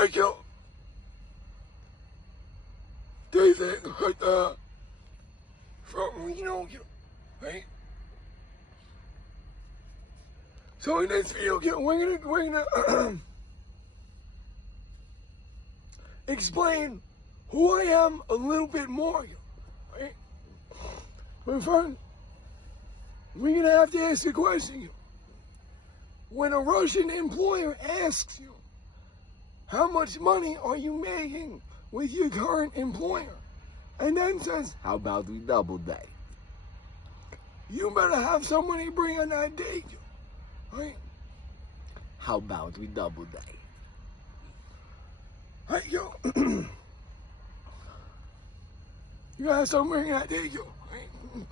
Right, yo. They think from Reno, right? So in this video, we're gonna explain who I am a little bit more, right? But first, we're gonna have to ask a question. When a Russian employer asks you, how much money are you making with your current employer? And then says, how about we double that? You better have somebody bring on that date, right? How about we double that? Hey, yo. You gotta have somebody bring that date, yo. Right?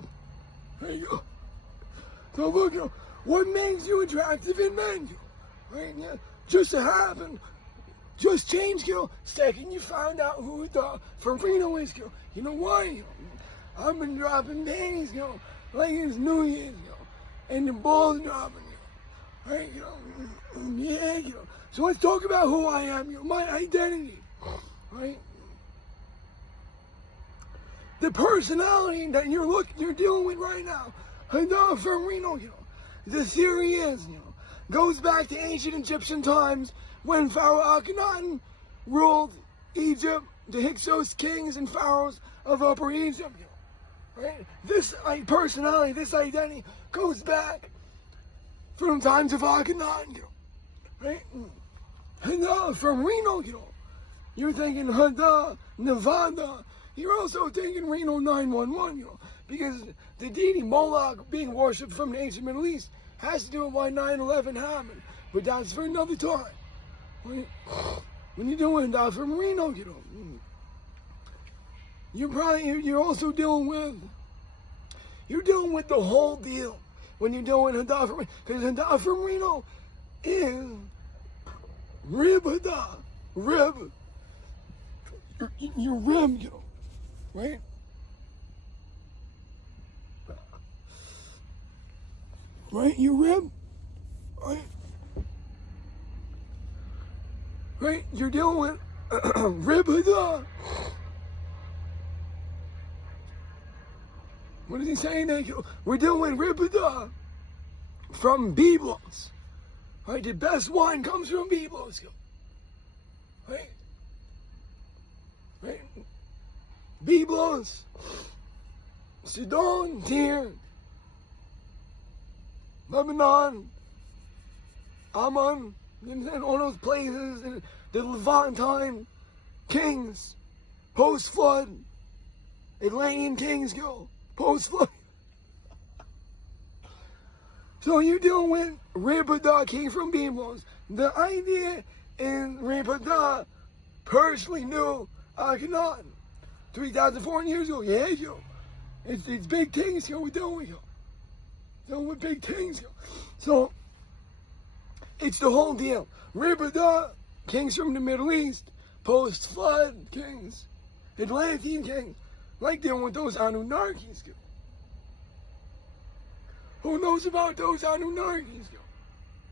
There you go. So look, yo, what makes you attractive in men, yo? Right? Yeah. Just to happen. Just change, yo. Second you found out who the Reno is, yo. You know why, yo? I've been dropping panties, yo. Like it's New Year's, yo. And the ball's dropping, yo. Right, yo? Yeah, yo. So let's talk about who I am, yo. My identity, right? The personality that you're dealing with right now, from Reno, you know. The theory is, you know, goes back to ancient Egyptian times when Pharaoh Akhenaten ruled Egypt, the Hyksos kings and pharaohs of Upper Egypt, you know, right? This personality, this identity goes back from times of Akhenaten, you know, right? And from Reno, you know, you're thinking Hadda, Nevada. You're also thinking Reno 911, you know, because the deity Moloch being worshipped from the ancient Middle East has to do with why 9/11 happened, but that's for another time. When you're doing that from Reno, you know, you're also dealing with the whole deal when you're doing Hadda from Reno, because Hadda from Reno is Rib Hadda, rib, your rib, you know. Right? Right? You rib? Right? Right? You're dealing with Rib Hadda. What is he saying there? We're dealing with Rib Hadda from Byblos. Right? The best wine comes from Byblos. Right? Right? Byblos, Sidon, Tyre, Lebanon, Ammon, and all those places, and the Levantine kings, post-flood, Atlantean kings go, post-flood. So you're dealing with Rib Hadda, king from Byblos. The idea is Rib Hadda personally knew Akhenaten. 3,400 years ago, yeah, yo. It's big things, yo, we're doing, yo. Dealing with big things, yo. So, it's the whole deal. Rib Hadda, kings from the Middle East, post-flood kings, Atlantean kings, like dealing with those Anunnakis, yo. Who knows about those Anunnakis, yo?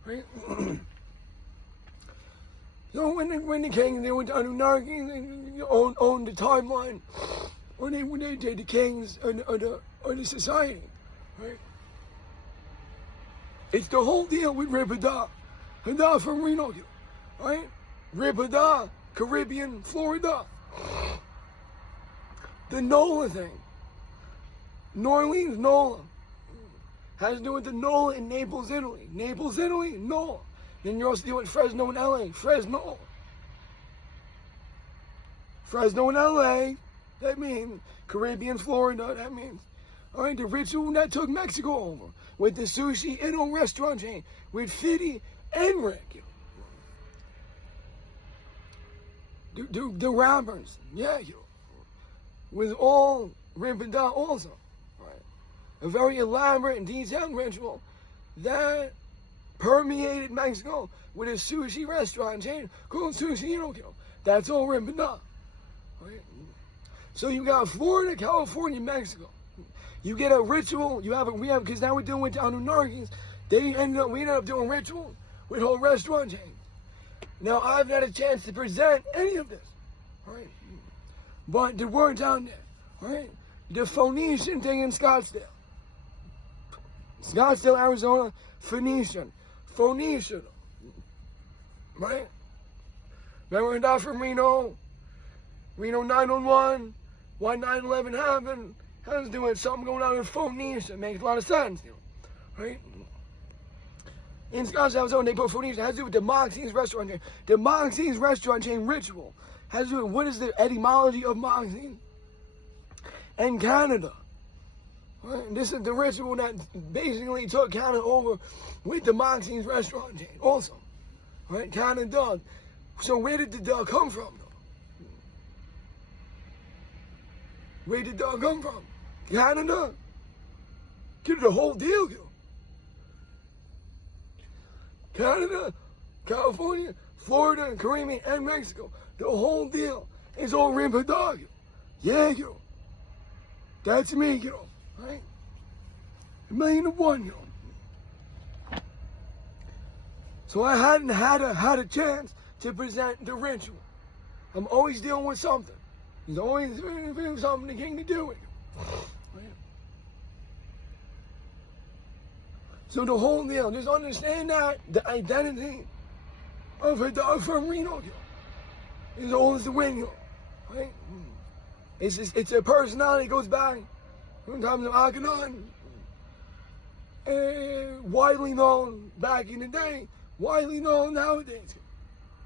Right? So when the kings, they went to Anunnaki, they own the timeline, or they the kings or the society, right? It's the whole deal with Rib Hadda. Hadda from Reno, right? Rib Hadda, Caribbean, Florida. The NOLA thing. New Orleans, NOLA. Has to do with the NOLA in Naples, Italy. Naples, Italy, NOLA. Then you're also dealing with Fresno and LA. Fresno and LA, that means Caribbean, Florida, that means, all right, the ritual that took Mexico over with the sushi Ito restaurant chain with Fiddy and Rick. The rappers, yeah, with all Rib Hadda also, right? A very elaborate and detailed ritual that permeated Mexico with a sushi restaurant chain called Sushi Ito. That's all Rib Hadda. Right? So you got Florida, California, Mexico. You get a ritual. Because now we're doing with the Anunnakis. We ended up doing rituals with whole restaurant chains. Now, I've not had a chance to present any of this, right? But the word's out there, right? The Phoenician thing in Scottsdale, Arizona, Phoenician, right? Remember that from Reno 911, why 9/11 happened? Has to do with something going on with Phoenician. Makes a lot of sense, right? In Scottsdale, Arizona, they put Phoenician. It has to do with the Moxie's restaurant chain. The Moxie's restaurant chain ritual has to do with what is the etymology of Moxie and Canada. Right? This is the ritual that basically took Canada over with the Moxie's restaurant chain also. Right? Canada. So where did the dog come from, though? Where did the dog come from? Canada? Get the whole deal, yo. Canada, California, Florida, Caribbean, and Mexico. The whole deal is all Rib Hadda, yo. Yeah, yo. That's me, yo. Right? 1,000,001, yo. So I hadn't had a chance to present the ritual. I'm always dealing with something. There's always something the king to do with. So the whole deal, just understand that the identity of a dog from Reno is old as the wind, right? It's a personality that goes back from times of Akhenaten, widely known back in the day, widely known nowadays,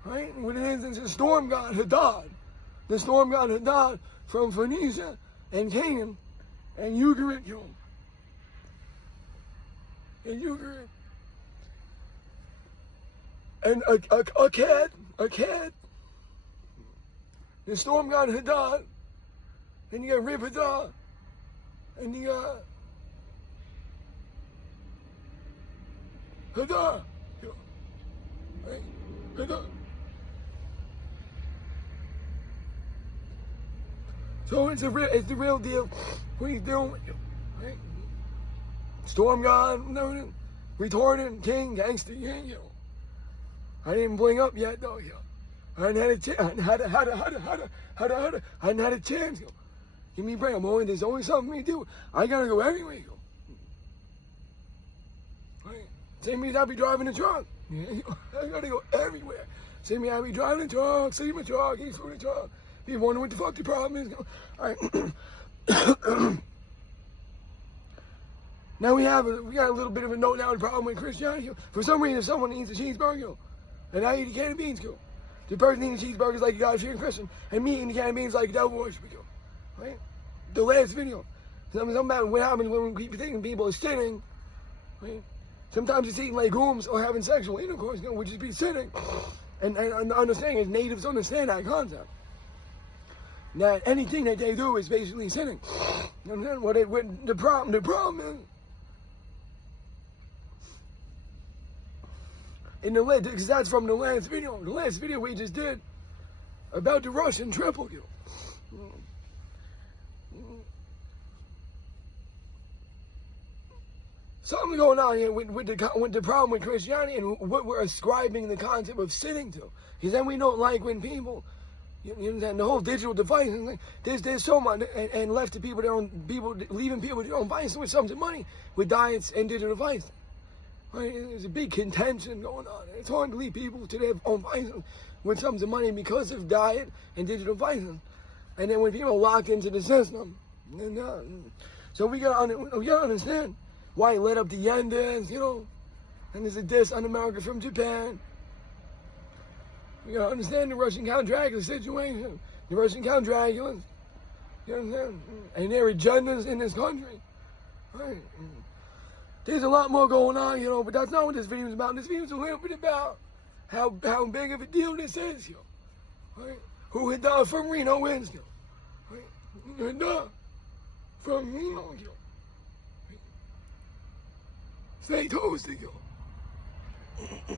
right? What it is, it's a storm god Hadad, the storm god Hadad from Phoenicia and Canaan and Ugarit, and a cat, the storm god Hadad, and you got Rib Hadda, and you got Hadda, right? Hadda. So it's the real deal. What he's doing, right? Storm god, retarded, king, gangster, yo. I didn't bling up yet, though, yo. I hadn't had a chance. I hadn't had a chance, yo. Give me a break. There's always something to do. I gotta go everywhere, yo. Right? Same means I'll be driving the truck. Yeah, I gotta go everywhere. Same means I'll be driving the truck, sleep in the truck, eat food in the truck. Be wondering what the fuck the problem is. All right. Now we got a little bit of a note now, the problem with Christianity. For some reason, if someone eats a cheeseburger, and I eat a can of beans, the person eating a cheeseburger is like a God-fearing Christian, and me eating a can of beans is like a devil worshiper, right? The last video, something about what happens when we think people are sinning, right? Sometimes it's eating legumes or having sexual intercourse, which is be sinning, and understanding is natives understand that concept. That anything that they do is basically sinning. And then the problem is, because that's from the last video we just did about the Russian triple kill. Something going on here with the problem with Christianity and what we're ascribing the concept of sinning to. Because then we don't like when people, you understand, the whole digital device, and there's so much, and left to people leaving people their own vices with some money with diets and digital devices. Right? There's a big contention going on. It's hard to lead people to their own vices with some money because of diet and digital vices. And then when people are locked into the system, so we gotta understand why it led up to Yendes, and there's a diss on America from Japan. We gotta understand the Russian Count Dracula situation, the Russian Count Draculas, you understand, and their agendas in this country, right? There's a lot more going on, but that's not what this video is about. This video is a little bit about how big of a deal this is, right? Who Hadda from Reno wins, right? Hadda from Reno, right? Stay toasted,